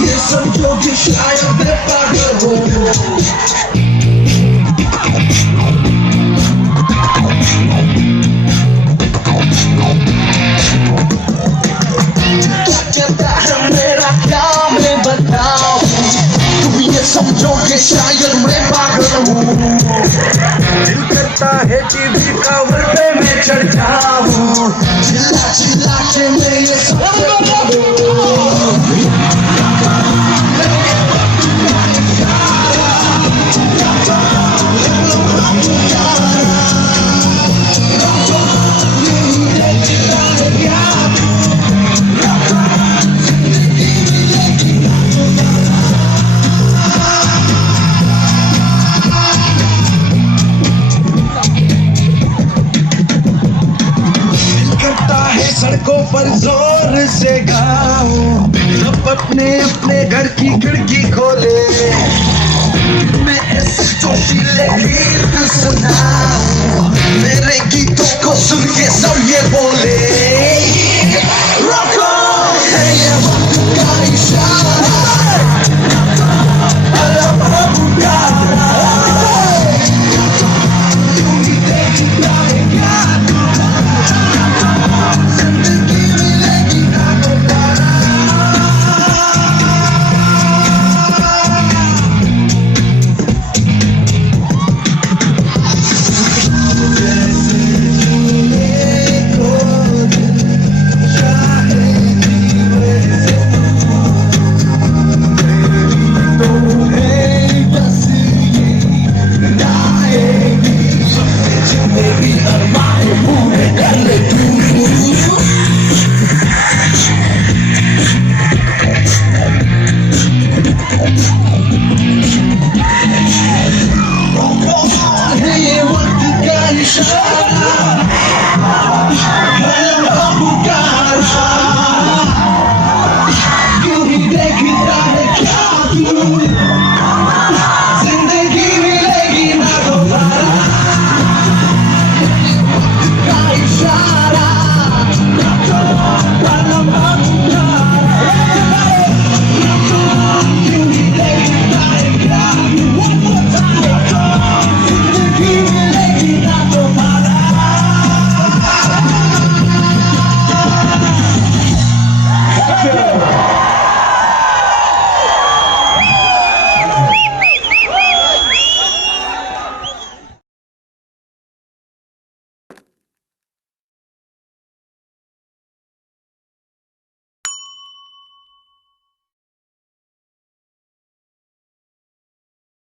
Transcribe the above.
ये समझो कि शायद मैं पागल हूँ। समझो कि शायद मैं पागल हूँ। दिल करता है टीवी कवर पे मैं चढ़ जाऊँ, चिल्ला चिल्ला के मैं ये सड़कों पर जोर से गाऊं, सब अपने अपने घर की खिड़की खोले, मैं ऐसे जोशीले गीत सुनाऊं, मेरे गीतों को सुन के सब ये बोले रॉको है ये वक्त का इशारा, Shut up.